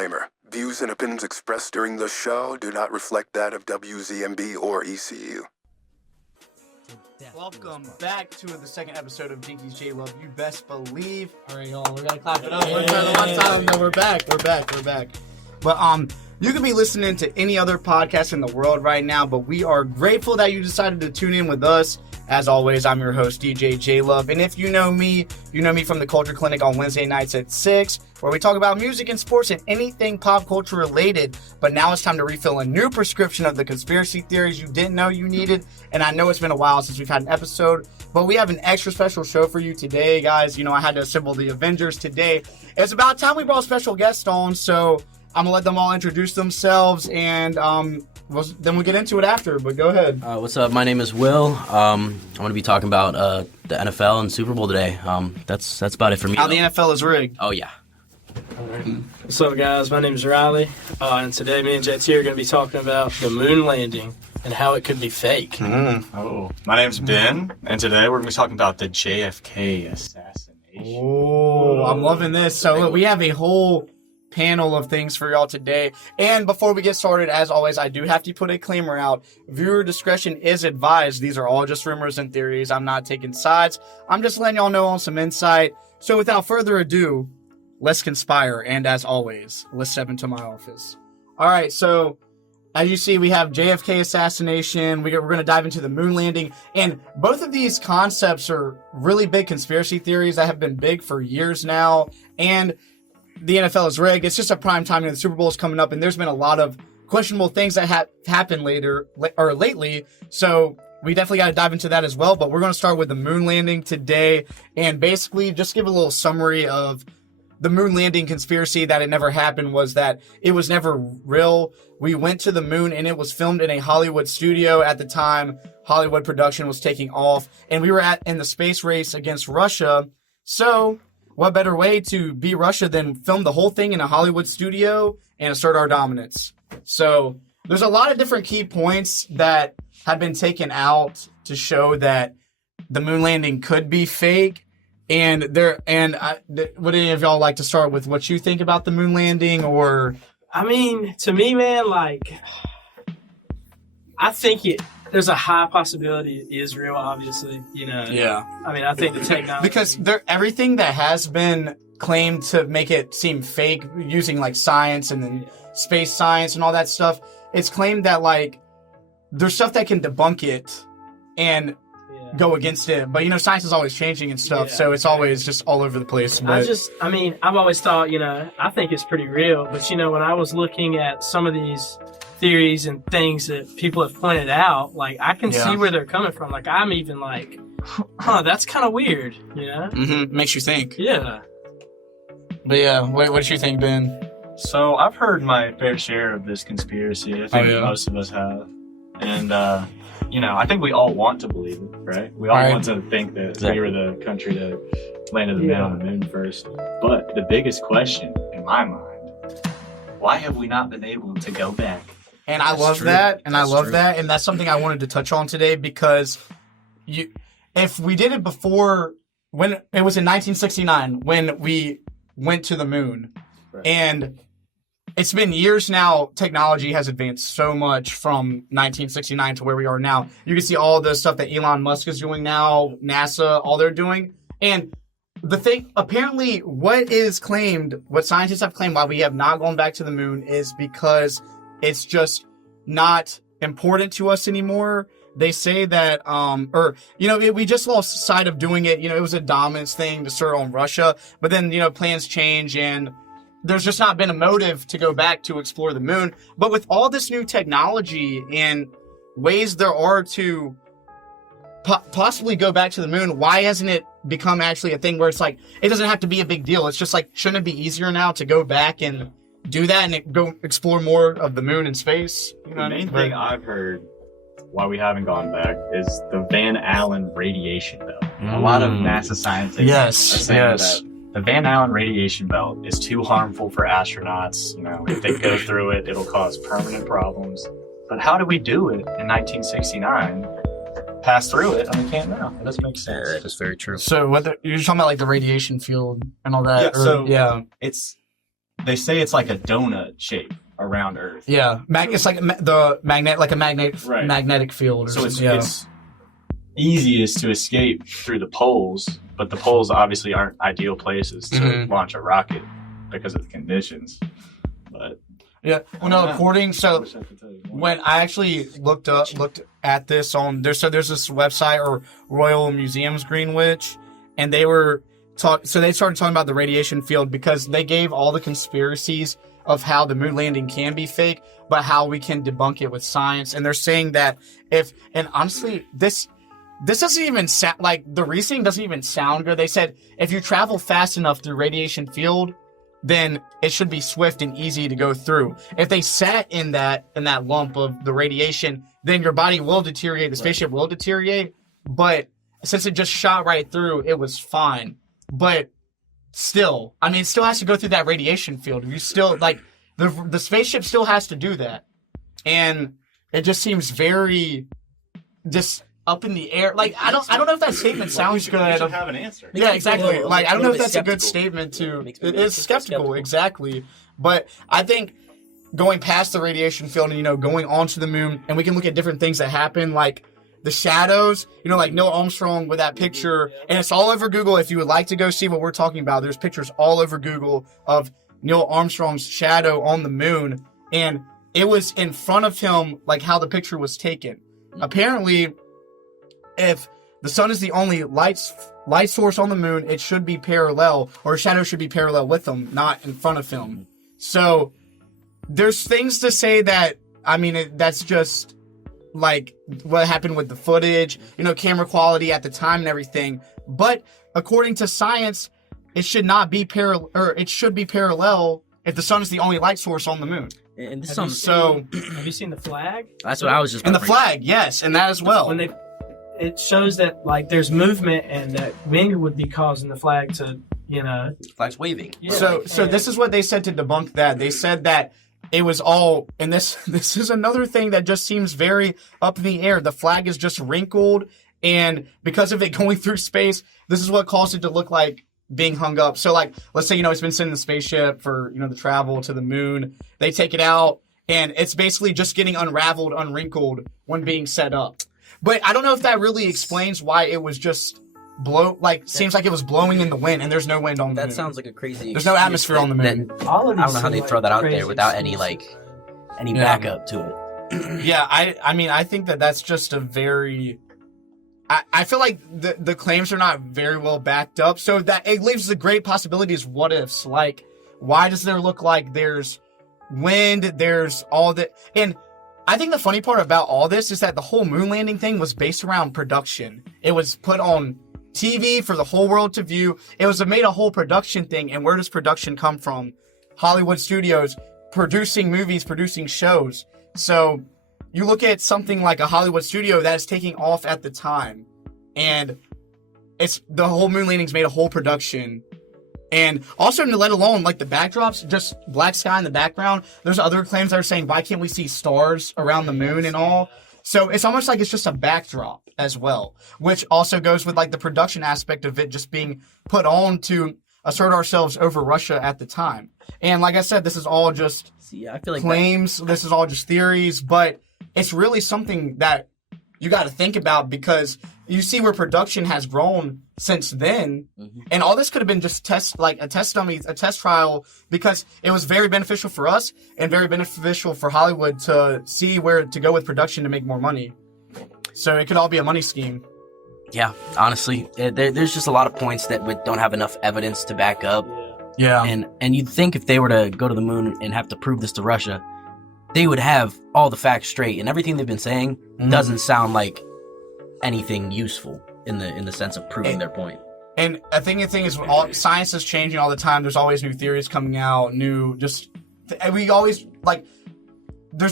Disclaimer. Views and opinions expressed during the show do not reflect that of WZMB or ECU. Welcome back to the second episode of Jinkies J-Love. You best believe. All right, y'all, we're going to clap it up. We're back. But you could be listening to any other podcast in the world right now, but we are grateful that you decided to tune in with us. As always, I'm your host, DJ J-Love. And if you know me from the Culture Clinic on Wednesday nights at 6, where we talk about music and sports and anything pop culture related. But now it's time to refill a new prescription of the conspiracy theories you didn't know you needed. And I know it's been a while since we've had an episode, but we have an extra special show for you today, guys. You know, I had to assemble the Avengers today. It's about time we brought a special guest on, so I'm going to let them all introduce themselves, and then we'll get into it after, but go ahead. What's up? My name is Will. I'm going to be talking about the NFL and Super Bowl today. That's about it for me. How the NFL is rigged. Oh, yeah. What's up, guys? My name is Riley, and today me and JT are going to be talking about the moon landing and how it could be fake. Oh, my name's Ben, and today we're going to be talking about the JFK assassination. Oh, I'm loving this. So look, we have a whole panel of things for y'all today. And before we get started, as always, I do have to put a disclaimer out. Viewer discretion is advised. These are all just rumors and theories. I'm not taking sides. I'm just letting y'all know on some insight. So without further ado, let's conspire. And as always, let's step into my office. All right, so as you see, we have JFK assassination. We're going to dive into the moon landing. And both of these concepts are really big conspiracy theories that have been big for years now. And the NFL is rigged. It's just a prime time. The Super Bowl is coming up, and there's been a lot of questionable things that have happened lately. So we definitely got to dive into that as well. But we're going to start with the moon landing today, and basically just give a little summary of the moon landing conspiracy. That it never happened, was that it was never real. We went to the moon, and it was filmed in a Hollywood studio at the time. Hollywood production was taking off, and we were in the space race against Russia. So what better way to beat Russia than film the whole thing in a Hollywood studio and assert our dominance? So there's a lot of different key points that have been taken out to show that the moon landing could be fake. And would any of y'all like to start with what you think about the moon landing? Or, I mean, to me, man, like, I think there's a high possibility it is real, obviously, you know. Yeah. I mean, I think the technology... Because everything that has been claimed to make it seem fake, using, like, science and then space science and all that stuff, it's claimed that, like, there's stuff that can debunk it and go against it. But, you know, science is always changing and stuff, so it's always just all over the place. But I've always thought, you know, I think it's pretty real. But, you know, when I was looking at some of these theories and things that people have pointed out, like, I can see where they're coming from. Like, I'm even like, that's kind of weird, you know? Mm-hmm. Makes you think. Yeah. But yeah, what did you think, Ben? So I've heard my fair share of this conspiracy. I think most of us have. And, you know, I think we all want to believe it, right? We all want to think that we were the country that landed the man on the moon first. But the biggest question in my mind, why have we not been able to go back? And I love that, and and that's something I wanted to touch on today, because if we did it before, when it was in 1969, when we went to the moon, and it's been years now, technology has advanced so much from 1969 to where we are now. You can see all the stuff that Elon Musk is doing now, NASA, all they're doing, and the thing, apparently, what scientists have claimed why we have not gone back to the moon is because it's just not important to us anymore. They say that, we just lost sight of doing it. You know, it was a dominance thing to start on Russia, but then, you know, plans change, and there's just not been a motive to go back to explore the moon. But with all this new technology and ways there are to possibly go back to the moon, why hasn't it become actually a thing where it's like, it doesn't have to be a big deal? It's just like, shouldn't it be easier now to go back and do that and go explore more of the moon and space? You know, the main thing I've heard why we haven't gone back is the Van Allen radiation belt. A lot of NASA scientists are saying that the Van Allen radiation belt is too harmful for astronauts. You know, if they go through it, it'll cause permanent problems. But how do we do it in 1969? Pass through it, and we can't now. It doesn't make sense. Yeah, that's very true. So you're talking about like the radiation field and all that? It's they say it's like a donut shape around Earth. Yeah, it's like magnetic field. Or so something. It's easiest to escape through the poles, but the poles obviously aren't ideal places to launch a rocket because of the conditions. But yeah, well, no, when I actually looked at this on there's this website or Royal Museums Greenwich, and they were they started talking about the radiation field because they gave all the conspiracies of how the moon landing can be fake, but how we can debunk it with science. And they're saying that and honestly, this doesn't even sound like the reasoning doesn't even sound good. They said if you travel fast enough through radiation field, then it should be swift and easy to go through. If they sat in that lump of the radiation, then your body will deteriorate, the spaceship will deteriorate, but since it just shot right through, it was fine. But still, I mean, it still has to go through that radiation field. You still, like, the spaceship still has to do that. And it just seems very just up in the air. Like, I don't know if that statement sounds good. You should have an answer. Yeah, exactly. Like, I don't know if that's a good statement to... It is skeptical, exactly. But I think going past the radiation field and, going onto the moon, and we can look at different things that happen, like the shadows, like Neil Armstrong with that picture, and it's all over Google. If you would like to go see what we're talking about, there's pictures all over Google of Neil Armstrong's shadow on the moon, and it was in front of him, like how the picture was taken. Apparently, if the sun is the only light source on the moon, it should be parallel, or a shadow should be parallel with him, not in front of him. So there's things to say that, I mean, that's just like what happened with the footage, camera quality at the time and everything. But according to science, it should not be parallel, or it should be parallel if the sun is the only light source on the moon. And this have you seen the flag? That's what I was just. And the flag, yes, and that as well. It shows that like there's movement and that wind would be causing the flag to, flag's waving. Yeah, so this is what they said to debunk that. They said that it was all, and this is another thing that just seems very up in the air. The flag is just wrinkled, and because of it going through space, this is what caused it to look like being hung up. So like, let's say, it's been sent in the spaceship for, the travel to the moon. They take it out, and it's basically just getting unraveled, unwrinkled when being set up. But I don't know if that really explains why it was just seems like it was blowing in the wind, and there's no wind on the moon. That sounds like a crazy... There's no atmosphere on the moon. All of these I don't know how they throw that out there without any backup to it. Yeah, I mean, I think that's just a very... I feel like the claims are not very well backed up, so that it leaves the great possibilities, what ifs. Like, why does there look like there's wind, there's all that... And I think the funny part about all this is that the whole moon landing thing was based around production. It was put on TV for the whole world to view. It was made a whole production thing. And where does production come from? Hollywood studios producing movies, producing shows. So you look at something like a Hollywood studio that is taking off at the time, and it's the whole moon landing's made a whole production. And also, let alone like the backdrops, just black sky in the background. There's other claims that are saying, why can't we see stars around the moon and all? So it's almost like it's just a backdrop as well, which also goes with like the production aspect of it just being put on to assert ourselves over Russia at the time. And like I said, this is all just I feel like claims. This is all just theories, but it's really something that you got to think about, because you see where production has grown since then. Mm-hmm. And all this could have been just a test dummy, a test trial, because it was very beneficial for us and very beneficial for Hollywood to see where to go with production to make more money. So it could all be a money scheme. Yeah, honestly, there's just a lot of points that we don't have enough evidence to back up. Yeah. And you'd think if they were to go to the moon and have to prove this to Russia, they would have all the facts straight, and everything they've been saying doesn't sound like anything useful in the sense of proving their point. And I think the thing is, science is changing all the time. There's always new theories coming out, there's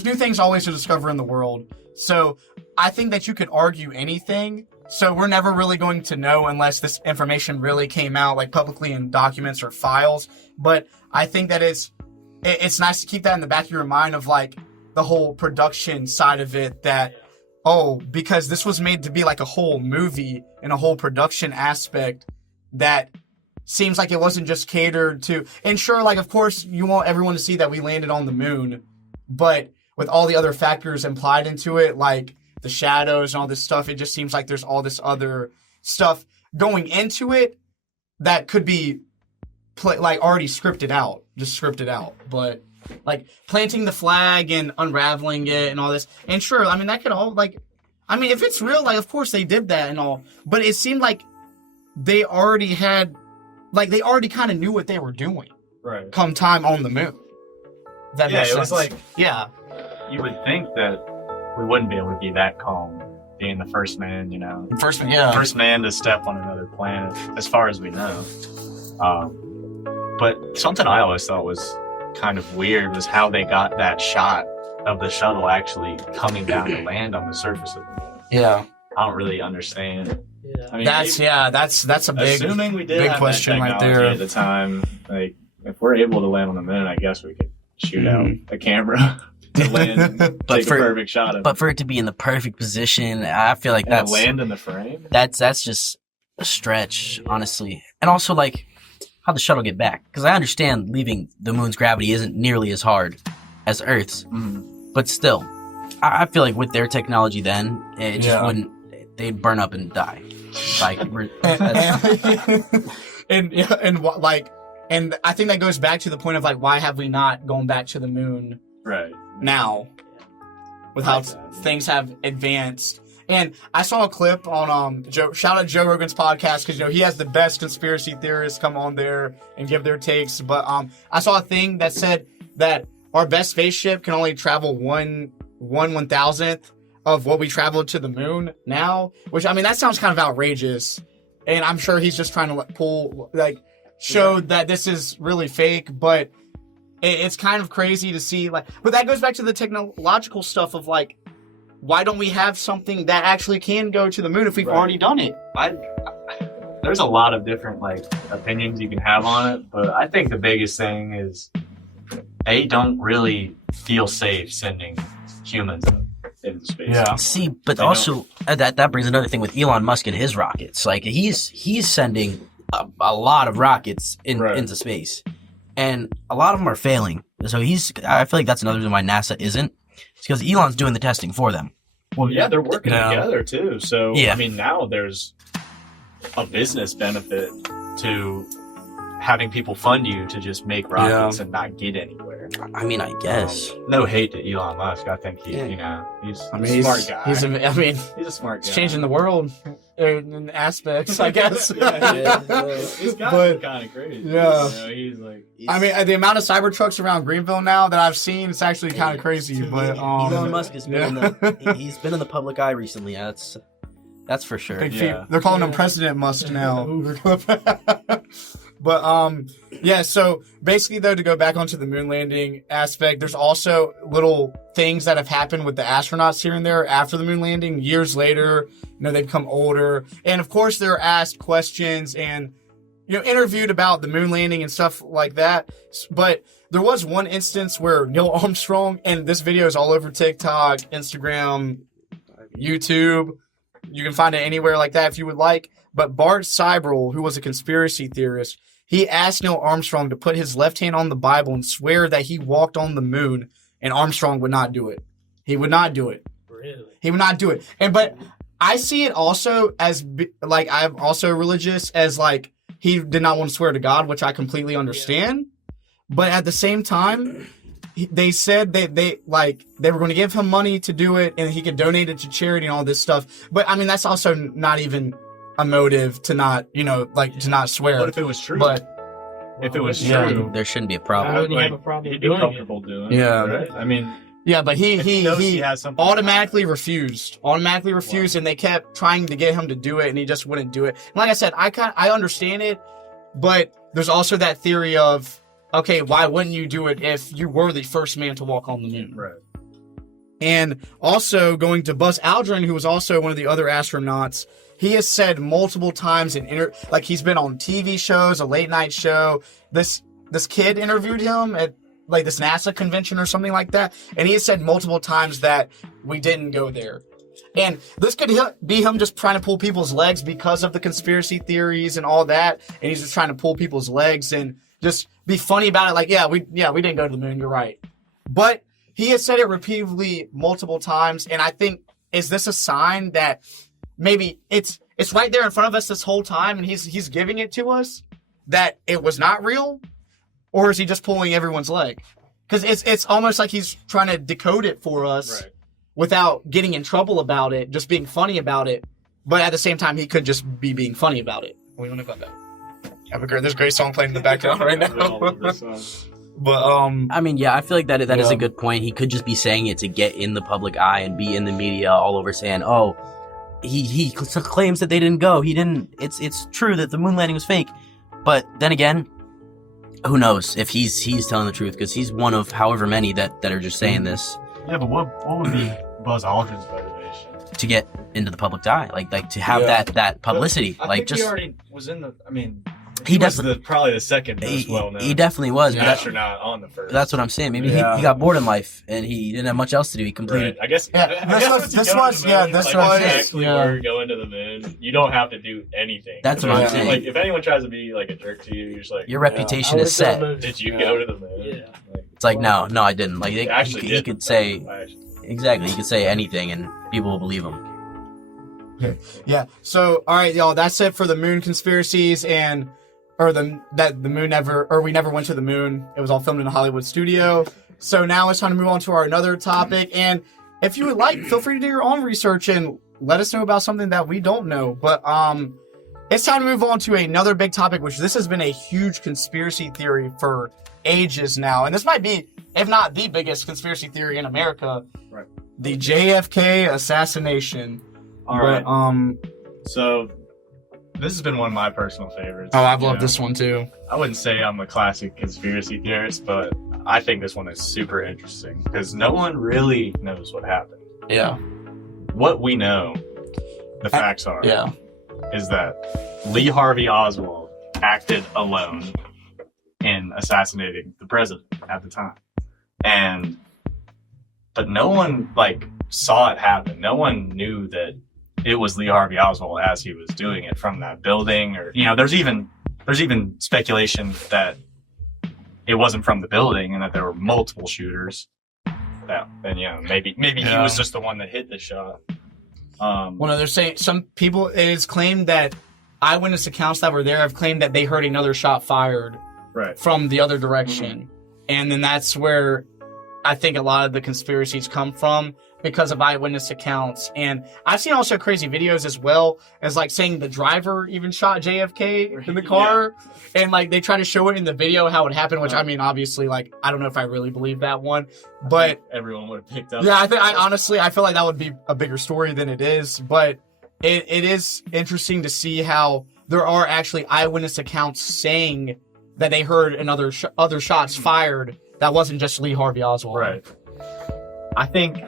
new things always to discover in the world. So I think that you could argue anything. So we're never really going to know unless this information really came out like publicly in documents or files. But I think that it's nice to keep that in the back of your mind of like the whole production side of it, that, because this was made to be like a whole movie and a whole production aspect, that seems like it wasn't just catered to. And sure, like, of course, you want everyone to see that we landed on the moon, but with all the other factors implied into it, like the shadows and all this stuff, it just seems like there's all this other stuff going into it that could be like already scripted out, but like planting the flag and unraveling it and all this. And sure, I mean, that could all like, I mean, if it's real, like, of course they did that and all, but it seemed like they already had, like, they already kind of knew what they were doing. Right. Come time on the moon. That makes sense. It was like, yeah. You would think that we wouldn't be able to be that calm, being the first man, you know. First man to step on another planet, as far as we know. But something I always thought was kind of weird was how they got that shot of the shuttle actually coming down to land on the surface of the moon. Yeah. I don't really understand. Yeah. I mean, that's a big, assuming we did big have question that right there. at the time. Like, if we're able to land on the moon, I guess we could shoot out a camera to land, and take a perfect shot of it. But for it to be in the perfect position, I feel like and that's land in the frame. That's just a stretch, honestly. And also, like, how'd the shuttle get back? Because I understand leaving the moon's gravity isn't nearly as hard as Earth's, but still, I feel like with their technology then, it just wouldn't. They'd burn up and die. Like, and I think that goes back to the point of like, why have we not gone back to the moon right now? With how things have advanced. And I saw a clip on shout out Joe Rogan's podcast, because he has the best conspiracy theorists come on there and give their takes. But I saw a thing that said that our best spaceship can only travel one 1,000th of what we traveled to the moon now, which, I mean, that sounds kind of outrageous. And I'm sure he's just trying to show that this is really fake, but it's kind of crazy to see, like, but that goes back to the technological stuff of like, why don't we have something that actually can go to the moon if we've already done it? There's a lot of different opinions you can have on it, but I think the biggest thing is they don't really feel safe sending humans into space. Yeah. See, but also that brings another thing with Elon Musk and his rockets. Like, he's sending a lot of rockets into space, and a lot of them are failing. So I feel like that's another reason why NASA isn't. It's because Elon's doing the testing for them. Well, yeah, they're working together too. So, yeah. I mean, now there's a business benefit to having people fund you to just make rockets and not get anywhere. I mean, I guess. No hate to Elon Musk. I think he's a smart guy. He's a smart guy. He's changing the world in aspects, I guess. He's kind of crazy. Yeah. He's like. I mean, the amount of Cybertrucks around Greenville now that I've seen, it's actually kind of crazy. But Elon Musk has been he's been in the public eye recently. That's for sure. Big feet. They're calling him President Musk now. But so basically though, to go back onto the moon landing aspect, there's also little things that have happened with the astronauts here and there after the moon landing. Years later, they've become older, and of course they're asked questions and interviewed about the moon landing and stuff like that. But there was one instance where Neil Armstrong, and this video is all over TikTok, Instagram, YouTube. You can find it anywhere like that if you would like. But Bart Sibrel, who was a conspiracy theorist, he asked Neil Armstrong to put his left hand on the Bible and swear that he walked on the moon, and Armstrong would not do it. He would not do it. Really? He would not do it. But I see it also as, like, I'm also religious, as, like, he did not want to swear to God, which I completely understand. Yeah. But at the same time, they said that they were going to give him money to do it, and he could donate it to charity and all this stuff. But, I mean, that's also not even a motive to not, to not swear. But if it was true. If it was true, there shouldn't be a problem. I wouldn't have a problem he'd be comfortable doing it. Yeah. Right? I mean. Yeah, but he automatically refused. Wow. And they kept trying to get him to do it, and he just wouldn't do it. And like I said, I understand it, but there's also that theory of, okay, why wouldn't you do it if you were the first man to walk on the moon? Right. And also going to Buzz Aldrin, who was also one of the other astronauts, he has said multiple times he's been on TV shows, a late night show. This kid interviewed him at like this NASA convention or something like that, and he has said multiple times that we didn't go there. And this could be him just trying to pull people's legs because of the conspiracy theories and all that. And he's just trying to pull people's legs and just be funny about it. Like, we didn't go to the moon. You're right. But he has said it repeatedly multiple times. And I think, is this a sign that maybe it's right there in front of us this whole time and he's giving it to us that it was not real? Or is he just pulling everyone's leg? Because it's almost like he's trying to decode it for us without getting in trouble about it, just being funny about it. But at the same time, he could just be being funny about it. What do you want to about that? There's a great song playing in the background right now. But I mean, yeah, I feel like that is a good point. He could just be saying it to get in the public eye and be in the media all over saying, "Oh, he claims that they didn't go. He didn't. It's true that the moon landing was fake." But then again, who knows if he's telling the truth, because he's one of however many that are just saying this. Yeah, but what would be Buzz Aldrin's motivation? To get into the public eye, like to have that publicity. I think he already was in the. I mean, he was definitely probably the second most well-known. He definitely was. But astronaut on the first. That's what I'm saying. Maybe he got bored in life and he didn't have much else to do. He completed. Right. I guess. This was actually were going to the moon. You don't have to do anything. That's what I'm saying. Like, if anyone tries to be like a jerk to you, you're just like, your reputation is set. Did you go to the moon? Yeah. It's like no, I didn't. Like he could say exactly. He could say anything and people will believe him. Yeah. So all right, y'all. That's it for the moon conspiracies and. We never went to the moon. It was all filmed in a Hollywood studio. So now it's time to move on to our another topic. And if you would like, feel free to do your own research and let us know about something that we don't know. But it's time to move on to another big topic, which this has been a huge conspiracy theory for ages now. And this might be, if not the biggest conspiracy theory in America, right? The JFK assassination. All right. So this has been one of my personal favorites. Oh, I've loved this one too. I wouldn't say I'm a classic conspiracy theorist, but I think this one is super interesting because no one really knows what happened. Yeah. What we know, the facts are, is that Lee Harvey Oswald acted alone in assassinating the president at the time. But no one saw it happen. No one knew that it was Lee Harvey Oswald as he was doing it from that building, or there's even speculation that it wasn't from the building and that there were multiple shooters. Maybe he was just the one that hit the shot. They're saying some people, it is claimed that eyewitness accounts that were there have claimed that they heard another shot fired from the other direction, and then that's where I think a lot of the conspiracies come from. Because of eyewitness accounts. And I've seen also crazy videos as well as saying the driver even shot JFK in the car. Yeah. And they try to show it in the video how it happened, which I mean, obviously, I don't know if I really believe that one, but everyone would have picked up. Yeah, I feel like that would be a bigger story than it is, but it is interesting to see how there are actually eyewitness accounts saying that they heard other shots fired. That wasn't just Lee Harvey Oswald. Right. I think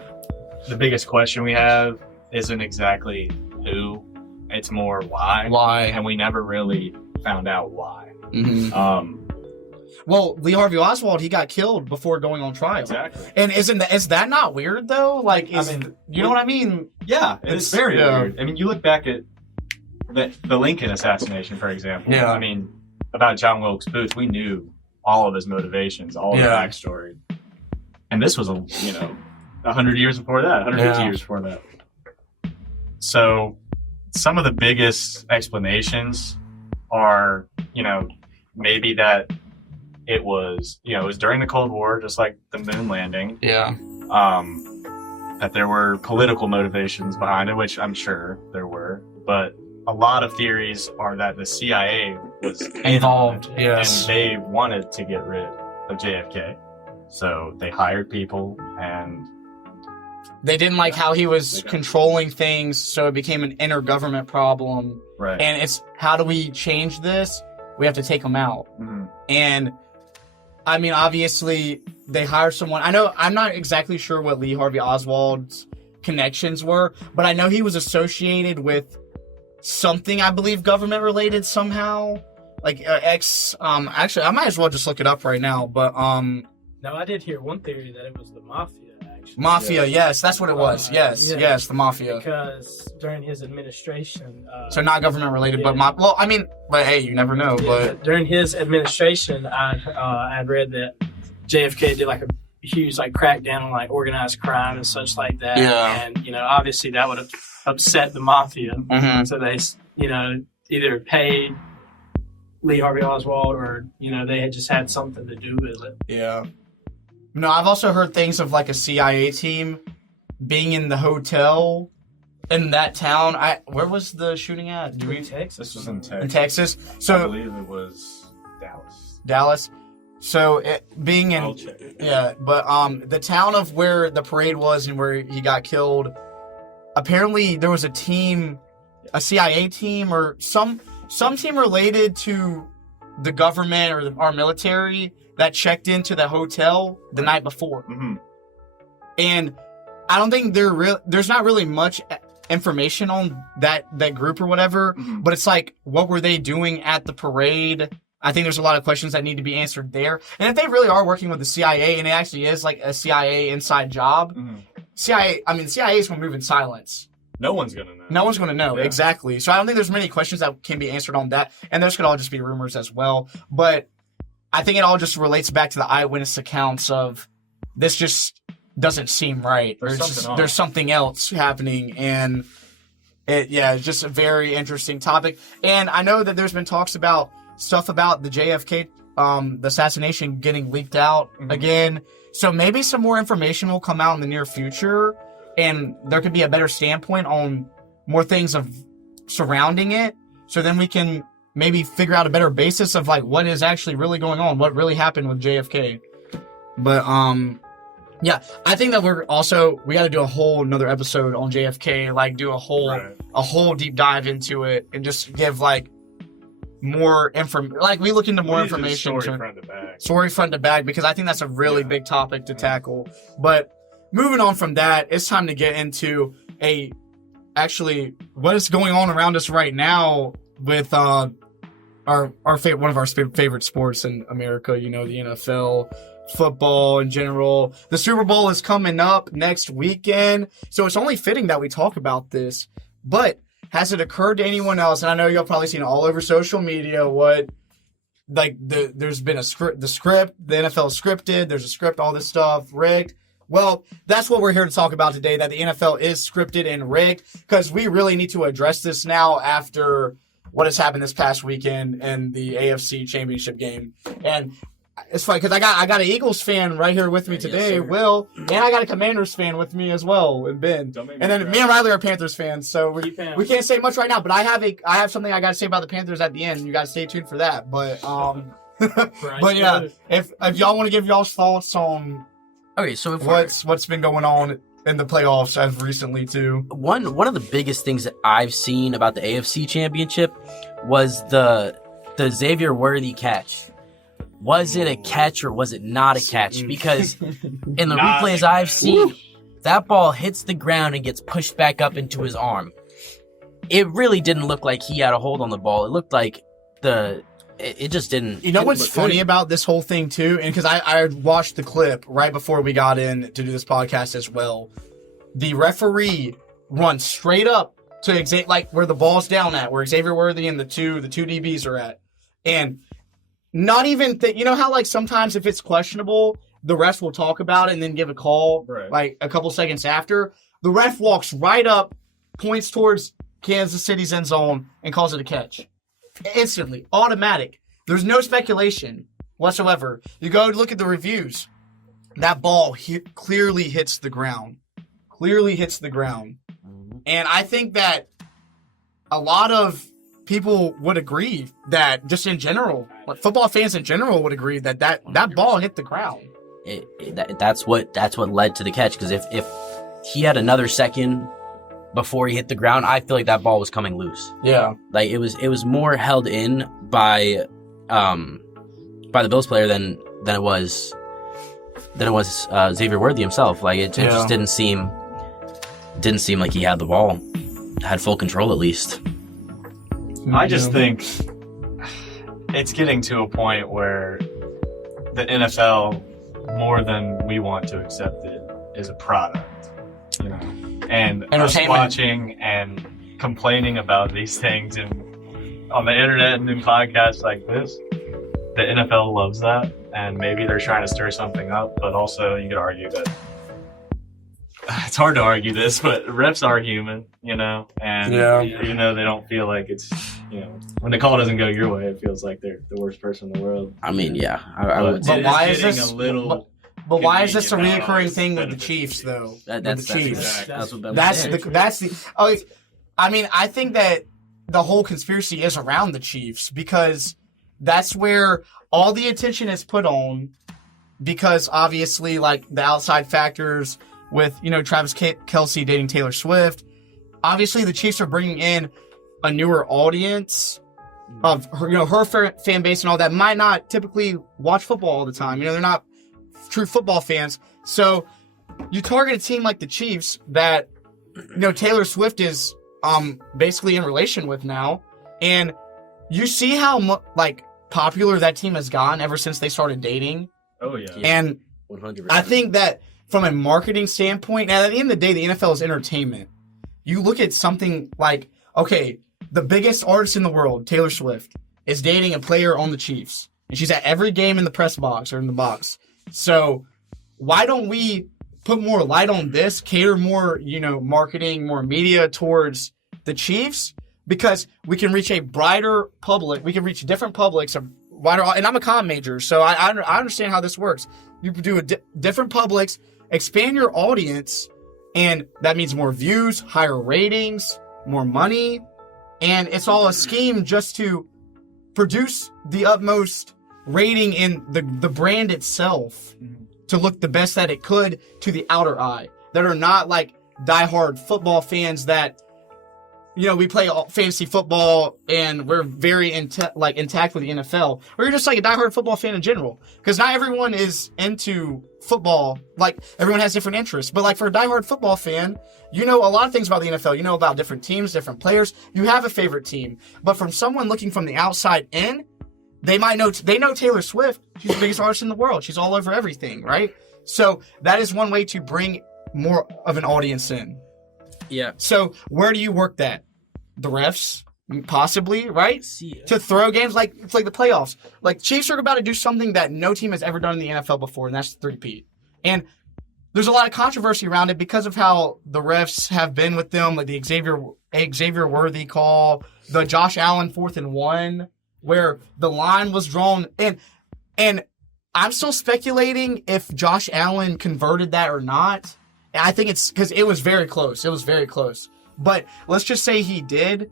the biggest question we have isn't exactly who, it's more why. Why? And we never really found out why. Mm-hmm. Well, Lee Harvey Oswald, he got killed before going on trial. Exactly. And is that not weird though? You know what I mean? Yeah, it's very weird. I mean, you look back at the Lincoln assassination, for example. Yeah. I mean, about John Wilkes Booth, we knew all of his motivations, all of the backstory. And this was 100 years before that, 150 years before that. So some of the biggest explanations are, maybe that it was during the Cold War, just like the moon landing. Yeah. That there were political motivations behind it, which I'm sure there were. But a lot of theories are that the CIA was involved. Yes. And they wanted to get rid of JFK. So they hired people and they didn't like how he was controlling things, so it became an intergovernment problem. Right. And it's, how do we change this? We have to take him out. Mm-hmm. And, I mean, obviously, they hired someone. I'm not exactly sure what Lee Harvey Oswald's connections were, but I know he was associated with something, I believe, government-related somehow. Actually, I might as well just look it up right now, but, No, I did hear one theory that it was the mafia. actually. Mafia, yes, that's what it was. Yes, the Mafia. Because during his administration... so not government related, but but hey, you never know. But during his administration, I'd read that JFK did like a huge like crackdown on like organized crime and such like that. Yeah. And, obviously that would have upset the Mafia. Mm-hmm. So they, either paid Lee Harvey Oswald or, they had just had something to do with it. Yeah. No, I've also heard things of like a CIA team being in the hotel in that town. Where was the shooting at? Texas. This was in Texas. In Texas. So I believe it was Dallas. Dallas. So it being in, but the town of where the parade was and where he got killed, apparently there was a team, a CIA team or some team related to the government or our military that checked into the hotel the night before. Mm-hmm. And I don't think there's not really much information on that group or whatever, but it's like, what were they doing at the parade? I think there's a lot of questions that need to be answered there. And if they really are working with the CIA and it actually is like a CIA inside job, CIA is going to move in silence. No one's going to know. No one's going to know, exactly. So I don't think there's many questions that can be answered on that. And those could all just be rumors as well. But I think it all just relates back to the eyewitness accounts of this just doesn't seem right. There's something else happening. And it's just a very interesting topic. And I know that there's been talks about stuff about the JFK, the assassination getting leaked out again. So maybe some more information will come out in the near future and there could be a better standpoint on more things of surrounding it. So then we can maybe figure out a better basis of like what is actually really going on, what really happened with JFK. But, I think that we got to do a whole another episode on JFK, like do a whole deep dive into it and just give like more we look into more information. Story front to back, because I think that's a really big topic to tackle. But moving on from that, it's time to get into what is going on around us right now with one of our favorite sports in America, the NFL, football in general. The Super Bowl is coming up next weekend, so it's only fitting that we talk about this. But has it occurred to anyone else? And I know you'll probably seen it all over social media. There's been the script, the NFL scripted. There's a script, all this stuff rigged. Well, that's what we're here to talk about today. That the NFL is scripted and rigged, because we really need to address this now after what has happened this past weekend in the AFC Championship game. And it's funny because I got an Eagles fan right here with me today, Will, and I got a Commanders fan with me as well, and Ben. And then me and Riley are Panthers fans, so we can't say much right now. But I have something I got to say about the Panthers at the end. You got to stay tuned for that. But but yeah, if y'all want to give y'all's thoughts on so if what's been going on in the playoffs as recently too. One of the biggest things that I've seen about the AFC Championship was the Xavier Worthy catch. Was it a catch or was it not a catch? Because in the replays I've seen, that ball hits the ground and gets pushed back up into his arm. It really didn't look like he had a hold on the ball. It looked like it just didn't. You know what's funny about this whole thing too? And because I watched the clip right before we got in to do this podcast as well. The referee runs straight up to where the ball's down at, where Xavier Worthy and the two DBs are at. And not even you know how sometimes if it's questionable, the refs will talk about it and then give a call a couple seconds after. The ref walks right up, points towards Kansas City's end zone, and calls it a catch. Instantly, automatic. There's no speculation whatsoever. You go look at the reviews. That ball clearly hits the ground. And I think that a lot of people would agree that just in general, football fans in general would agree that ball hit the ground. That's what led to the catch. Because if he had another second before he hit the ground, I feel like that ball was coming loose. Yeah, it was more held in by the Bills player than it was Xavier Worthy himself. It just didn't seem like he had the ball, had full control at least. I just think it's getting to a point where the NFL, more than we want to accept it, is a product, and us watching and complaining about these things and on the internet and in podcasts like this, the NFL loves that, and maybe they're trying to stir something up, but also you could argue that it's hard to argue this, but refs are human, and even though they don't feel like it's, when the call doesn't go your way, it feels like they're the worst person in the world. I mean, yeah, I would. But why is this? But why is this a convenient reoccurring thing with the Chiefs, though? That's the Chiefs. exactly. That's what That's the. Oh, I mean, I think that the whole conspiracy is around the Chiefs because that's where all the attention is put on. Because obviously, like the outside factors with Travis Kelce dating Taylor Swift, obviously the Chiefs are bringing in a newer audience of her, her fan base and all that might not typically watch football all the time. They're not true football fans. So you target a team like the Chiefs that Taylor Swift is basically in relation with now, and you see how popular that team has gotten ever since they started dating. Oh yeah. And 100%. I think that from a marketing standpoint, now at the end of the day, the NFL is entertainment. You look at something like, okay, the biggest artist in the world, Taylor Swift, is dating a player on the Chiefs, and she's at every game in the press box or in the box. So why don't we put more light on this, cater more, marketing, more media towards the Chiefs? Because we can reach a brighter public. We can reach different publics, and I'm a comm major, so I understand how this works. You do different publics, expand your audience, and that means more views, higher ratings, more money, and it's all a scheme just to produce the utmost rating in the brand itself to look the best that it could to the outer eye, that are not like diehard football fans that, we play fantasy football and we're very intact with the NFL. Or you're just like a diehard football fan in general. Because not everyone is into football. Like, everyone has different interests. But, for a diehard football fan, you know a lot of things about the NFL. You know about different teams, different players. You have a favorite team. But from someone looking from the outside in, they know Taylor Swift. She's the biggest artist in the world. She's all over everything, right? So that is one way to bring more of an audience in. Yeah. So where do you work that? The refs, possibly, right? To throw games it's like the playoffs. Like, Chiefs are about to do something that no team has ever done in the NFL before, and that's the three-peat. And there's a lot of controversy around it because of how the refs have been with them, like the Xavier Worthy call, the Josh Allen 4th and 1, where the line was drawn. And I'm still speculating if Josh Allen converted that or not. I think it's because it was very close. It was very close. But let's just say he did.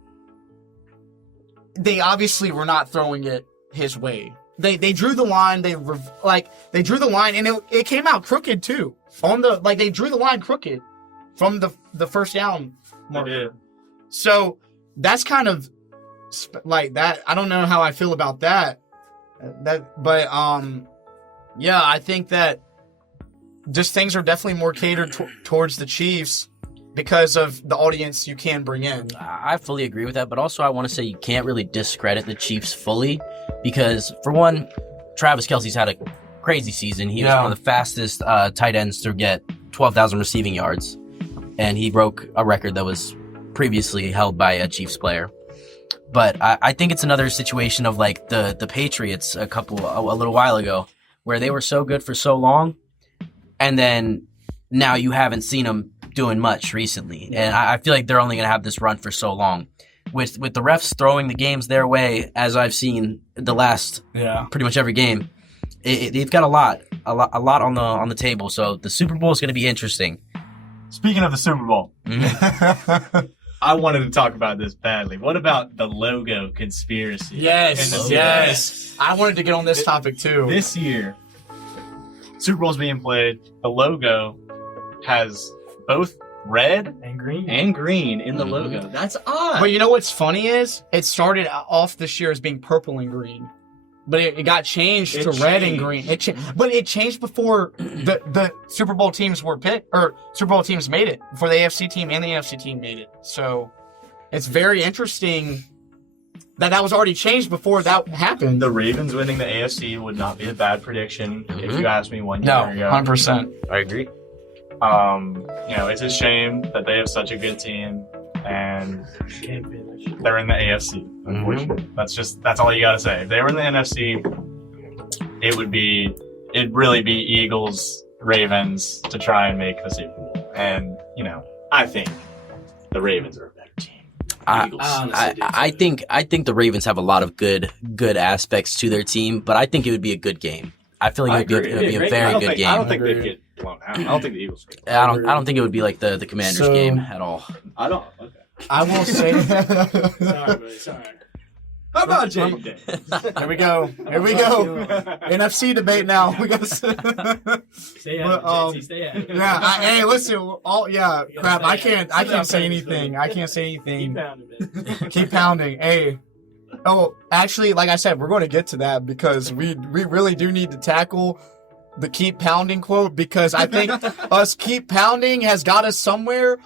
They obviously were not throwing it his way. They drew the line. They drew the line, and it came out crooked too. They drew the line crooked from the first down marker. So that's kind of like that. I don't know how I feel about that. Yeah, I think that just things are definitely more catered towards the Chiefs because of the audience you can bring in. I fully agree with that, but also I want to say you can't really discredit the Chiefs fully because, for one, Travis Kelce's had a crazy season. He was one of the fastest tight ends to get 12,000 receiving yards, and he broke a record that was previously held by a Chiefs player. But I think it's another situation of like the Patriots a little while ago, where they were so good for so long, and then now you haven't seen them doing much recently. And I feel like they're only going to have this run for so long. With the refs throwing the games their way, as I've seen the last pretty much every game, they've got a lot on the table. So the Super Bowl is going to be interesting. Speaking of the Super Bowl, I wanted to talk about this badly. What about the logo conspiracy? Yes. I wanted to get on this topic too. This year, Super Bowl's being played. The logo has both red and green in the logo. That's odd. But you know what's funny is it started off this year as being purple and green, but it got changed to red and green. But it changed before the Super Bowl teams were picked, or Super Bowl teams made it, before the AFC team and the NFC team made it. So it's very interesting that was already changed before that happened. The Ravens winning the AFC would not be a bad prediction if you asked me 1 year ago. No, 100%. I agree. It's a shame that they have such a good team and they're in the AFC. Unfortunately, that's all you gotta say. If they were in the NFC, it'd really be Eagles, Ravens to try and make the Super Bowl. And I think the Ravens are a better team. I think the Ravens have a lot of good aspects to their team, but I think it would be a good game. I feel like it would be a very good game. I don't think they'd get blown out. I don't think the Eagles would. I don't think it would be like the Commanders game at all. I don't. Okay. I will say. Sorry. How about Jake? Here we go. NFC debate now. We got. Stay at it, stay at it. Yeah. Hey, listen. Crap. I can't say anything. Keep pounding, man. Keep pounding. Hey. Oh, actually, like I said, we're going to get to that because we really do need to tackle the keep pounding quote because I think us keep pounding has got us somewhere.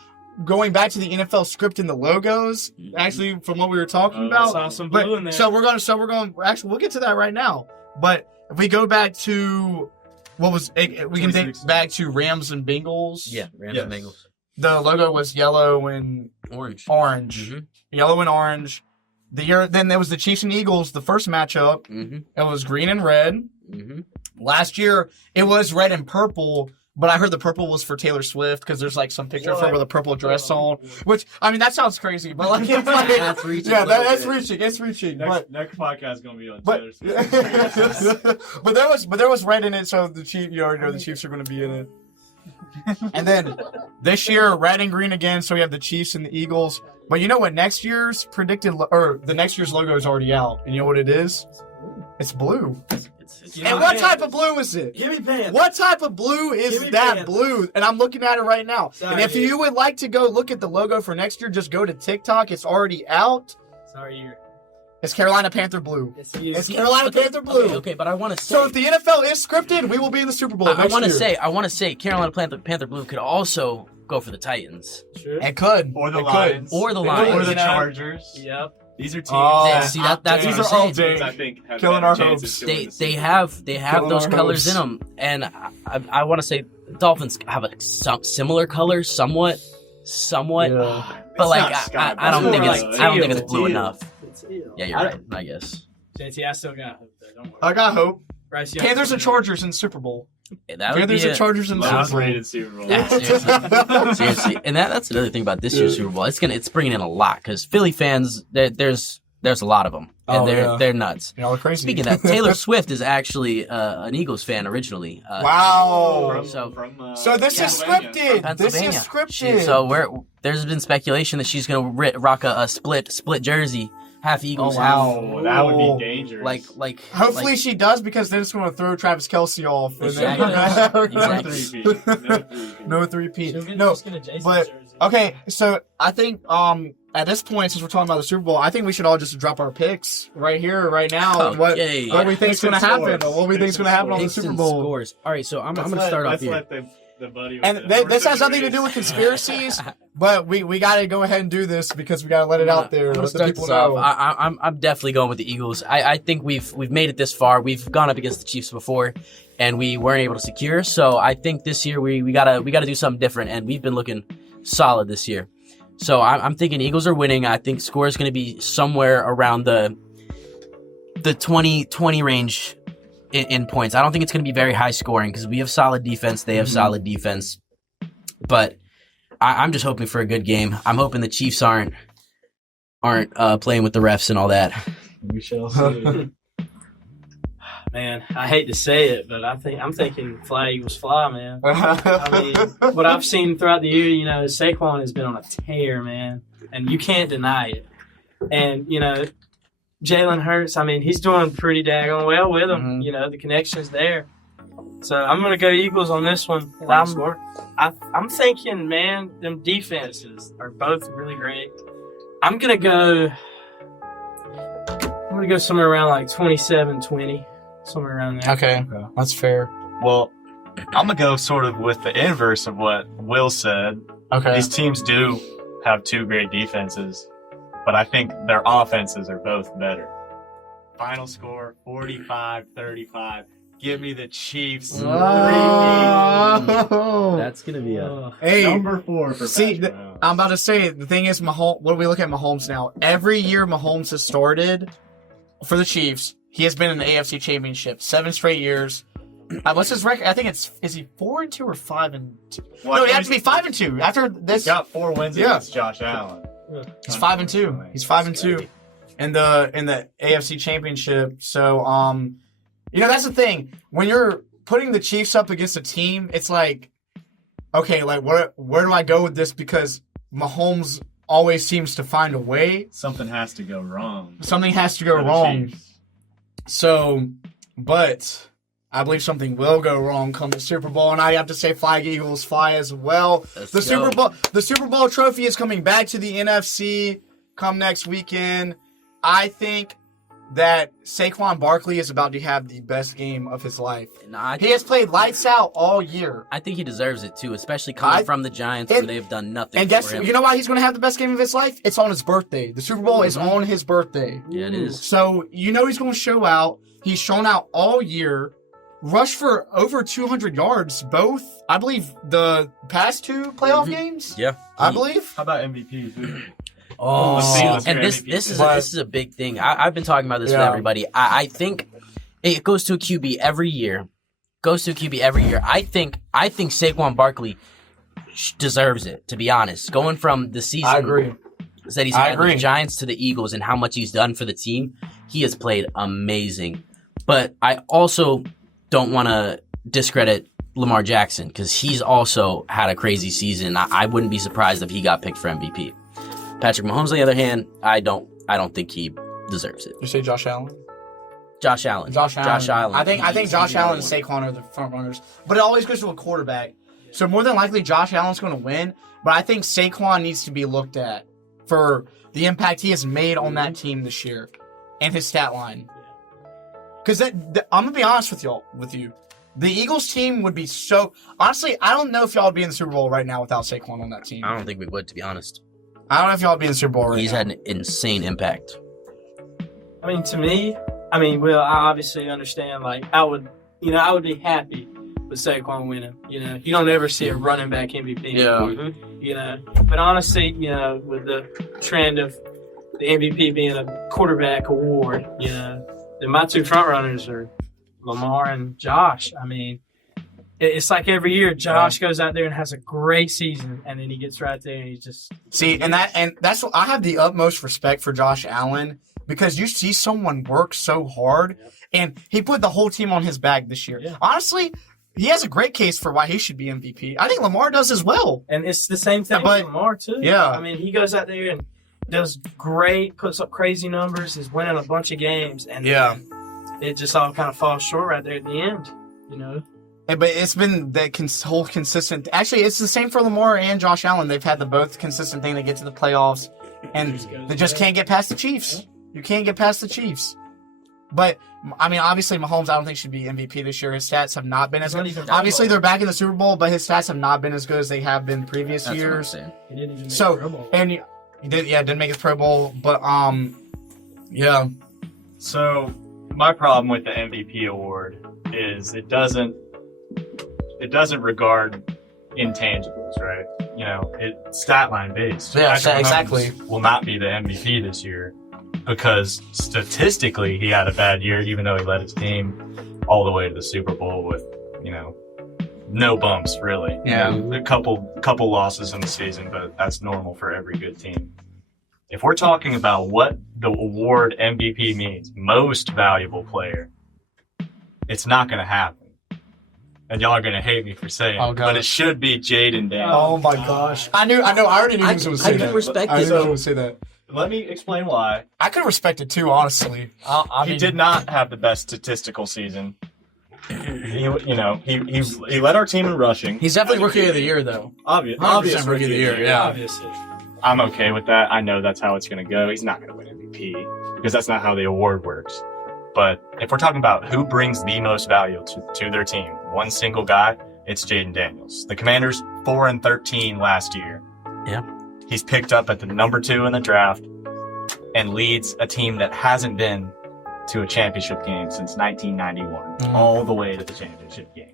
Going back to the NFL script and the logos, actually, from what we were talking about. Saw some blue in there. So we're going. Actually, we'll get to that right now. But if we go back to we can think back to Rams and Bengals. Yeah, Rams and Bengals. The logo was yellow and orange. Mm-hmm. Yellow and orange. Then there was the Chiefs and Eagles, the first matchup. Mm-hmm. It was green and red. Mm-hmm. Last year, it was red and purple. But I heard the purple was for Taylor Swift because there's like some picture of her with a purple dress on, which I mean that sounds crazy, but like it's like that's reaching. Yeah, that's reaching. It's reaching. Next podcast is gonna be on Taylor Swift. but there was red in it, so the Chiefs, the Chiefs are going to be in it. And then this year, red and green again. So we have the Chiefs and the Eagles. But you know what? Next year's the next year's logo is already out, and you know what it is? It's blue. And what type of blue is it? Give me pants. What type of blue is that blue? And I'm looking at it right now. Sorry, and if you would like to go look at the logo for next year, just go to TikTok. It's already out. Sorry, it's Carolina Panther blue. It's Carolina Panther blue. Okay, but I want to say. So if the NFL is scripted, we will be in the Super Bowl. I want to say Carolina Panther blue could also go for the Titans. Sure. It could. Or the Lions. Or the Lions. Or the Chargers. Yep. These are teams. These are all teams I think have killing our chances hopes. They have those colors in them, and I want to say the Dolphins have a similar color, somewhat. Yeah. But like I don't think it's blue enough. Yeah, you're right. I guess. JT, I still got hope there. Don't worry. I got hope. Bryce, Panthers and Chargers in Super Bowl. That would be Chargers in Super Bowl. Rated Super Bowl. Yeah, seriously. And that's another thing about this year's Super Bowl. It's bringing in a lot because Philly fans, there's a lot of them, and they're nuts. Y'all are crazy. Speaking of that, Taylor Swift is actually an Eagles fan originally. Wow. So this is scripted. This is scripted. There's been speculation that she's gonna rock a split jersey. Half Eagles, wow. That would be dangerous. Like. Hopefully she does because then it's going to throw Travis Kelce off. No three-peat. No, but okay. So I think at this point, since we're talking about the Super Bowl, I think we should all just drop our picks right here, right now. Okay. What we think is going to happen? What we think is going to happen on the Super Bowl? Scores. All right, so I'm going to start off here. And this has nothing to do with conspiracies, but we got to go ahead and do this because we got to let it out there. Let the people know. I'm definitely going with the Eagles. I think we've made it this far. We've gone up against the Chiefs before, and we weren't able to secure. So I think this year we gotta do something different, and we've been looking solid this year. So I'm thinking Eagles are winning. I think score is going to be somewhere around the 20 range. In points. I don't think it's going to be very high scoring because we have solid defense. They have solid defense. But I'm just hoping for a good game. I'm hoping the Chiefs aren't playing with the refs and all that. We shall see. Man, I hate to say it, but I'm thinking fly Eagles fly, man. I mean, what I've seen throughout the year, Saquon has been on a tear, man, and you can't deny it. And Jalen Hurts, I mean, he's doing pretty daggone well with him. Mm-hmm. The connection's there. So I'm going to go Eagles on this one. I'm thinking, man, them defenses are both really great. I'm going to go somewhere around like 27-20, somewhere around there. Okay, that's fair. Well, I'm going to go sort of with the inverse of what Will said. Okay. These teams do have two great defenses, but I think their offenses are both better. Final score, 45-35. Give me the Chiefs. Oh. That's gonna be a Hey, Number 4 for see, Patrick Mahomes. I'm about to say, the thing is, Mahomes, what do we look at Mahomes now? Every year Mahomes has started for the Chiefs, he has been in the AFC Championship 7 straight years. What's his record? I think is he 4-2 or 5-2? Well, No, he has to be 5-2 after this. He's got 4 wins against Josh Allen. He's 5-2. He's 5-2 in the AFC Championship. So, that's the thing. When you're putting the Chiefs up against a team, it's like, okay, like where do I go with this? Because Mahomes always seems to find a way. Something has to go wrong. Something has to go for the wrong. Chiefs. So, but I believe something will go wrong come the Super Bowl, and I have to say, Flag Eagles fly as well. The Super Bowl trophy is coming back to the NFC come next weekend. I think that Saquon Barkley is about to have the best game of his life. He has played lights out all year. I think he deserves it too, especially coming from the Giants where they've done nothing. And for him. You know why he's going to have the best game of his life? It's on his birthday. The Super Bowl is on his birthday. Yeah, it is. So he's going to show out. He's shown out all year. Rushed for over 200 yards, both, I believe, the past 2 playoff games. Yeah, I believe. How about MVP? Oh, Let's see and MVP. this is a big thing. I've been talking about this with everybody. I think it goes to a QB every year. I think Saquon Barkley deserves it. To be honest, going from the season I agree. that he's had with the Giants to the Eagles and how much he's done for the team, he has played amazing. But I also don't want to discredit Lamar Jackson because he's also had a crazy season. I wouldn't be surprised if he got picked for MVP. Patrick Mahomes, on the other hand, I don't think he deserves it. You say Josh Allen? Josh Allen. I think Josh Allen and Saquon are the front runners, but it always goes to a quarterback. So more than likely, Josh Allen's going to win. But I think Saquon needs to be looked at for the impact he has made on that team this year and his stat line. Because I'm gonna be honest with you, the Eagles team would be so. Honestly, I don't know if y'all would be in the Super Bowl right now without Saquon on that team. I don't think we would, to be honest. I don't know if y'all would be in the Super Bowl right now. He's had an insane impact. I mean, to me, I obviously understand. Like, I would be happy with Saquon winning. You don't ever see a running back MVP. Yeah. But honestly, with the trend of the MVP being a quarterback award, then my 2 front runners are Lamar and Josh. I mean, it's like every year Josh goes out there and has a great season, and then he gets right there and he's just that's what I have the utmost respect for Josh Allen because you see someone work so hard, and he put the whole team on his back this year. Yeah. Honestly, he has a great case for why he should be MVP. I think Lamar does as well, and it's the same thing with Lamar too. Yeah, I mean, he goes out there and does great, puts up crazy numbers, is winning a bunch of games, and it just all kind of falls short right there at the end. But it's been that whole consistent. Actually, it's the same for Lamar and Josh Allen. They've had the both consistent thing to get to the playoffs, and they just can't get past the Chiefs. You can't get past the Chiefs. But I mean, obviously, Mahomes, I don't think should be MVP this year. His stats have not been as good. Obviously, they're back in the Super Bowl, but his stats have not been as good as they have been previous years. He didn't even make the Pro Bowl. And he didn't make his Pro Bowl, but yeah. So my problem with the MVP award is it doesn't regard intangibles, right? It's stat line based. Yeah, Patrick exactly. Mahomes will not be the MVP this year because statistically he had a bad year, even though he led his team all the way to the Super Bowl with, no bumps really. Yeah. A couple losses in the season, but that's normal for every good team. If we're talking about what the award MVP means, most valuable player, it's not going to happen. And y'all are going to hate me for saying it, but it should be Jaden Daniels. Oh my gosh. I already knew he was going to say that. I can respect it. I knew he was going to say that. Let me explain why. I could respect it too, honestly. He did not have the best statistical season. He led our team in rushing. He's definitely Rookie of the Year, though. Obvious Rookie of the Year, yeah. Obviously. I'm okay with that. I know that's how it's going to go. He's not going to win MVP because that's not how the award works. But if we're talking about who brings the most value to their team, one single guy, it's Jaden Daniels. The Commanders 4-13 last year. Yeah. He's picked up at the number 2 in the draft and leads a team that hasn't been to a championship game since 1991, all the way to the championship game.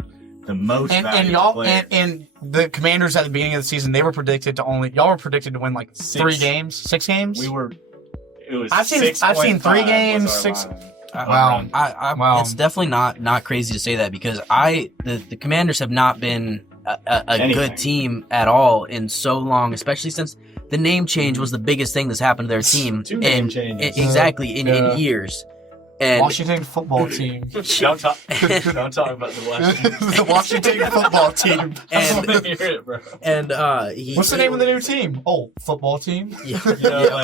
The most and the Commanders at the beginning of the season, y'all were predicted to win like 6 games. I've seen 3 games, 6. Wow. It's definitely not crazy to say that because the Commanders have not been a good team at all in so long, especially since the name change was the biggest thing that's happened to their team. 2 name changes. Exactly, in years. And Washington football team. Don't talk about the Washington. The Washington football team. What's the name of the new team? Oh, football team. Yeah.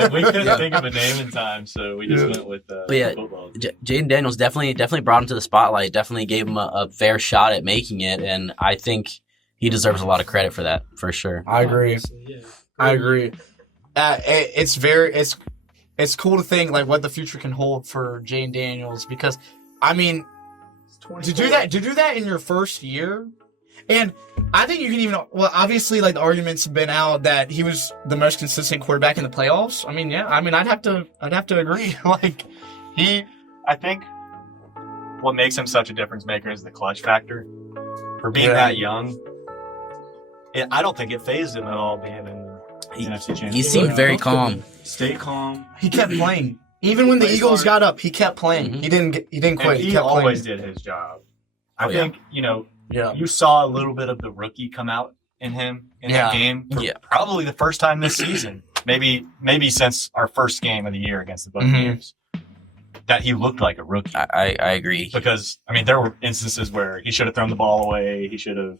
We couldn't think of a name in time, so we just went with football. Jaden Daniels definitely brought him to the spotlight. Definitely gave him a fair shot at making it, and I think he deserves a lot of credit for that, for sure. I agree. It's cool to think like what the future can hold for Jaden Daniels because, I mean, to do that in your first year, and I think you can even obviously like the arguments have been out that he was the most consistent quarterback in the playoffs. I'd have to agree. I think what makes him such a difference maker is the clutch factor. For being that young, I don't think it fazed him at all being in the NFC Championship. He seemed very calm. Stay calm. He kept playing. Even when the Eagles got up, he kept playing. Mm-hmm. He didn't quit. He always did his job. I think, you saw a little bit of the rookie come out in him in that game for probably the first time this season. Maybe since our first game of the year against the Buccaneers. That he looked like a rookie. I agree. Because, there were instances where he should have thrown the ball away. He should have,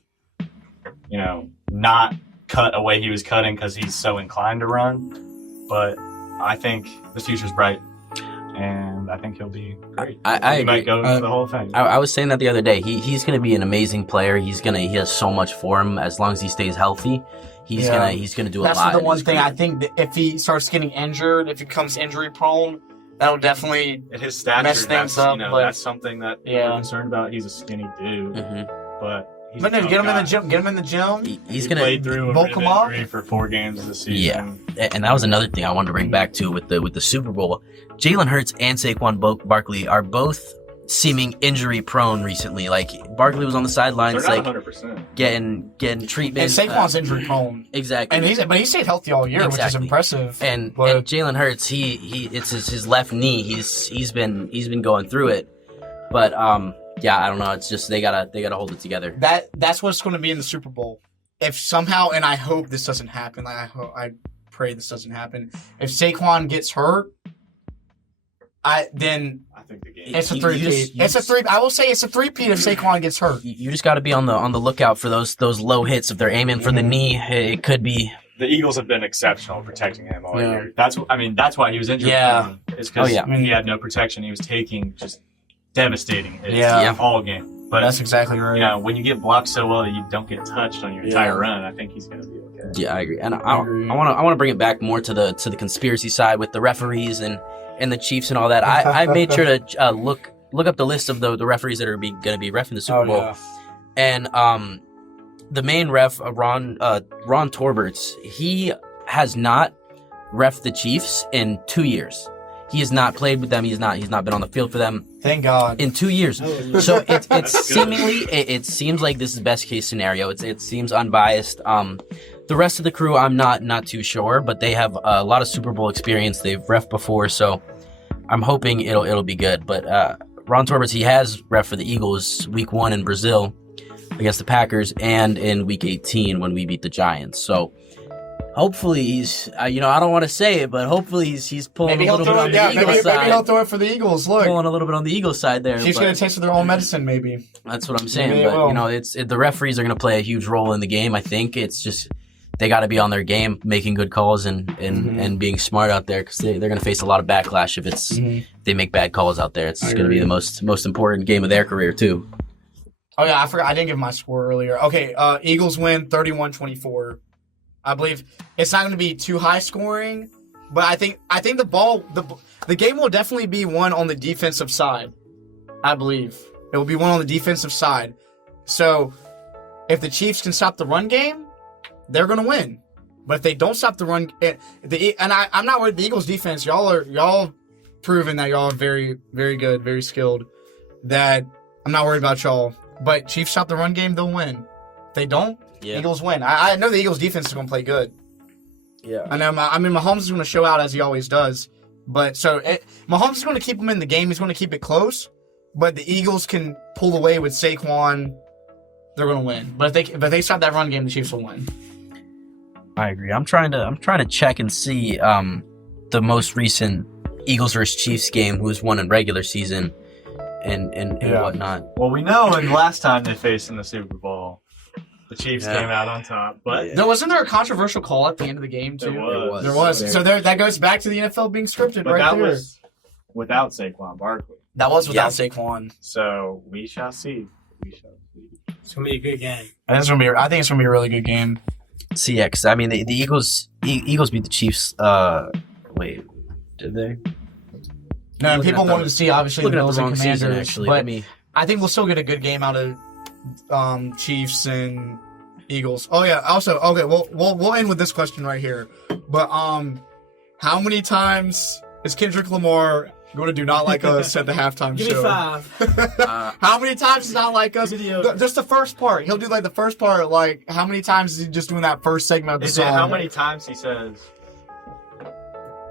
not cut away he was cutting because he's so inclined to run. But I think the future's bright, and I think he'll be great. He might go for the whole thing. I was saying that the other day. He's going to be an amazing player. He has so much for him as long as he stays healthy. He's gonna do a lot. That's the one thing I think that if he starts getting injured, if he becomes injury prone, that'll definitely at his stature, mess things up. That's something that we're concerned about. He's a skinny dude, but. But no, get him in the gym. Get him in the gym. He's gonna played through bulk him up for 4 games this season. Yeah, and that was another thing I wanted to bring back to with the Super Bowl. Jalen Hurts and Saquon Barkley are both seeming injury prone recently. Like Barkley was on the sidelines, like 100%. getting treatment. And Saquon's injury prone, exactly. And he stayed healthy all year, which is impressive. And Jalen Hurts, it's his left knee. He's been going through it, but yeah, I don't know. It's just they gotta hold it together. That's what's going to be in the Super Bowl. If somehow, and I hope this doesn't happen. I pray this doesn't happen. If Saquon gets hurt, I think the game. It's a three-peat. I will say it's a three-peat if Saquon gets hurt. You just got to be on the lookout for those low hits. If they're aiming for the knee, it could be. The Eagles have been exceptional protecting him all year. That's why he was injured. Yeah, it's because he had no protection. He was taking just devastating hits all game. But that's exactly right. When you get blocked so well that you don't get touched on your entire run, I think he's going to be okay. Yeah, I agree. And I want to bring it back more to the conspiracy side with the referees and the Chiefs and all that. I made sure to look up the list of the referees that are going to be reffing the Super Bowl. Yeah. And the main ref, Ron Torberts, he has not reffed the Chiefs in 2 years. He has not played with them. He's not been on the field for them. Thank God. In 2 years. So it's seemingly it seems like this is best case scenario. It seems unbiased. The rest of the crew, I'm not too sure, but they have a lot of Super Bowl experience. They've reffed before, so I'm hoping it'll be good. But Ron Torberts, he has ref for the Eagles Week 1 in Brazil against the Packers, and in Week 18 when we beat the Giants. So hopefully he's, I don't want to say it, but hopefully he's pulling a little bit on the Eagles side. Maybe he'll throw it for the Eagles. Look, pulling a little bit on the Eagles side there. He's going to taste their own medicine, maybe. That's what I'm saying. But the referees are going to play a huge role in the game. I think it's just they got to be on their game, making good calls and being smart out there because they're going to face a lot of backlash if they make bad calls out there. It's going to be the most important game of their career too. Oh yeah, I forgot. I didn't give my score earlier. Okay, Eagles win 31-24. I believe it's not going to be too high scoring, but I think the game will definitely be won on the defensive side. I believe it will be won on the defensive side. So if the Chiefs can stop the run game, they're going to win. But if they don't stop the run, I'm not worried. The Eagles defense, y'all proven that y'all are very, very good, very skilled, that I'm not worried about y'all. But Chiefs stop the run game, they'll win. If they don't, Eagles win. I know the Eagles defense is going to play good. Yeah. I know. Mahomes is going to show out as he always does. But Mahomes is going to keep them in the game. He's going to keep it close. But the Eagles can pull away with Saquon. They're going to win. But if they stop that run game, the Chiefs will win. I agree. I'm trying to check and see the most recent Eagles versus Chiefs game, who was won in regular season, and whatnot. Well, we know in last time they faced in the Super Bowl, the Chiefs came out on top. But Wasn't there a controversial call at the end of the game too? There was. So that goes back to the NFL being scripted, but right that there. was without Saquon Barkley. That was without Saquon. So we shall see. It's gonna be a good game. I think it's gonna be a really good game. See, yeah, 'cause, I mean, the Eagles beat the Chiefs. Wait, did they? No, people wanted to see obviously the Looking at Bills the and wrong Commanders, season, actually. but I think we'll still get a good game out of Chiefs and Eagles. Oh yeah. Also, okay, we'll end with this question right here. But how many times is Kendrick Lamar going to do Not Like Us at the halftime Give show? me 5. How many times is Not Like Us? Just the first part. He'll do like the first part. Like how many times is he just doing that first segment of the Is song? it how many times he says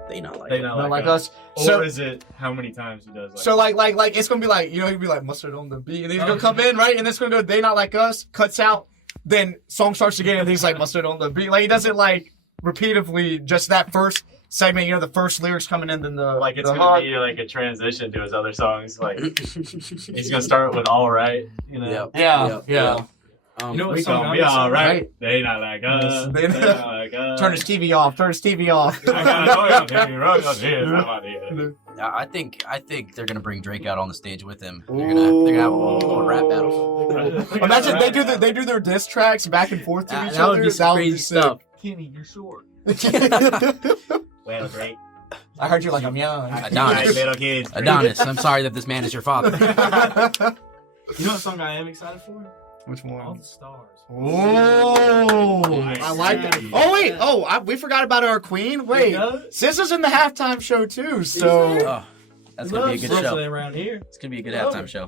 They not like they it. not like us? Or So- is it how many times he does like So like it's gonna be like, you know, he'd be like mustard on the beat, and then he's gonna come in, right? And then it's gonna go They Not Like Us, cuts out, then song starts again, and he's like mustard on the beat. Like he does it like repeatedly, just that first segment, you know, the first lyrics coming in, then the like it's the gonna hook. be like a transition to his other songs. Like he's gonna start with "All Right," you know. Yeah. You know what We song gonna I be was all right. Right. They not like us. They They not like us. Turn his TV off. I got a toy on TV, I'm out here. I think they're gonna bring Drake out on the stage with him. They're gonna have a little rap battle. Imagine they do their diss tracks back and forth to each That other. would be some crazy sick. stuff. Kenny, you're short. I Well, Drake. heard you like I'm young. Adonis. Little kids. Adonis, I'm sorry that this man is your father. You know what song I am excited for? Which All one? the Stars. Oh, Nice. I like that. Oh wait, we forgot about our queen. Wait, SZA's in the halftime show too. So Oh, that's gonna be a good show. Around here. It's gonna be a good halftime show.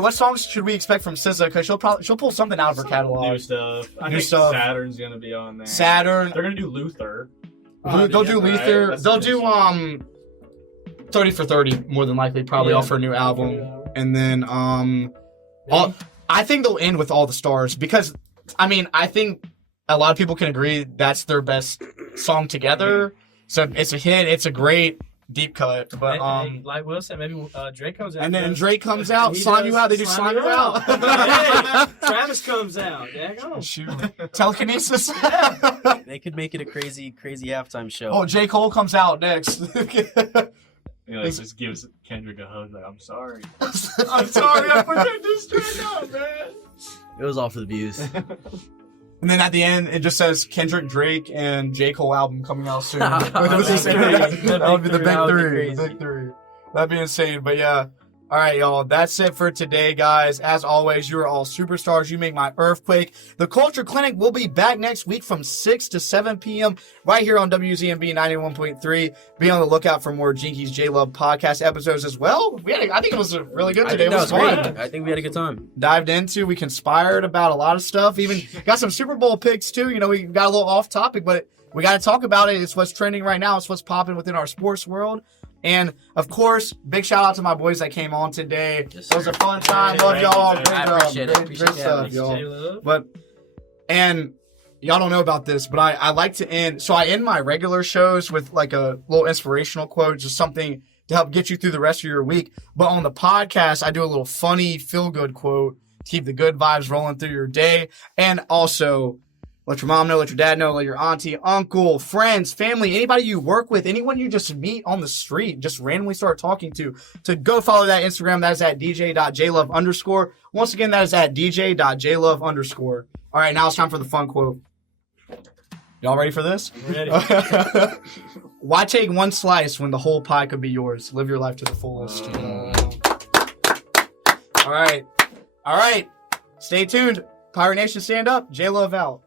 what songs should we expect from SZA? Because she'll pull something out of her catalog. New stuff. I New think stuff. Saturn's gonna be on there. Saturn. They're gonna do Luther. They'll do right? Luther. That's They'll the do 30 for 30 more than likely, probably off her new album. And then I think they'll end with All the Stars because I think a lot of people can agree that's their best song together. So it's a hit. It's a great deep cut. But like Will said, maybe Drake comes out. and then Drake comes out, Slime You Out. They do Slime You Out. Hey, Travis comes out. Yeah, go. Shoot. Telekinesis. They could make it a crazy halftime show. Oh, J. Cole comes out next. You know, just gives Kendrick a hug. Like, I'm sorry. I'm sorry. I put that diss track out, man. It was all for the views. And then at the end, it just says Kendrick, Drake, and J. Cole album coming out soon. That That would be the That would be big crazy. three. Big three. That'd be insane. But yeah. All right, y'all. That's it for today, guys. As always, you are all superstars. You make my earthquake. The Culture Clinic will be back next week from 6 to 7 p.m. right here on WZMB 91.3. Be on the lookout for more Jinkies J-Love podcast episodes as well. I think it was really good today. It was fun. I think we had a good time. Dived into, we conspired about a lot of stuff. Even got some Super Bowl picks too. You know, we got a little off topic, but we got to talk about it. It's what's trending right now. It's what's popping within our sports world. And of course, big shout out to my boys that came on today. Yes, It was a sir. fun time. Yeah, Love thank y'all. you, Great I job. appreciate it. Great Appreciate stuff, it. y'all. J-Love. But and y'all don't know about this, but I like to end. So I end my regular shows with like a little inspirational quote, just something to help get you through the rest of your week. But on the podcast, I do a little funny, feel good quote to keep the good vibes rolling through your day, and also let your mom know, let your dad know, let your auntie, uncle, friends, family, anybody you work with, anyone you just meet on the street, just randomly start talking to go follow that Instagram. That is at dj.jlove_. Once again, that is at dj.jlove_. All right, now it's time for the fun quote. Y'all ready for this? Ready. Why take one slice when the whole pie could be yours? Live your life to the fullest. All right. Stay tuned. Pirate Nation, stand up. J-Love out.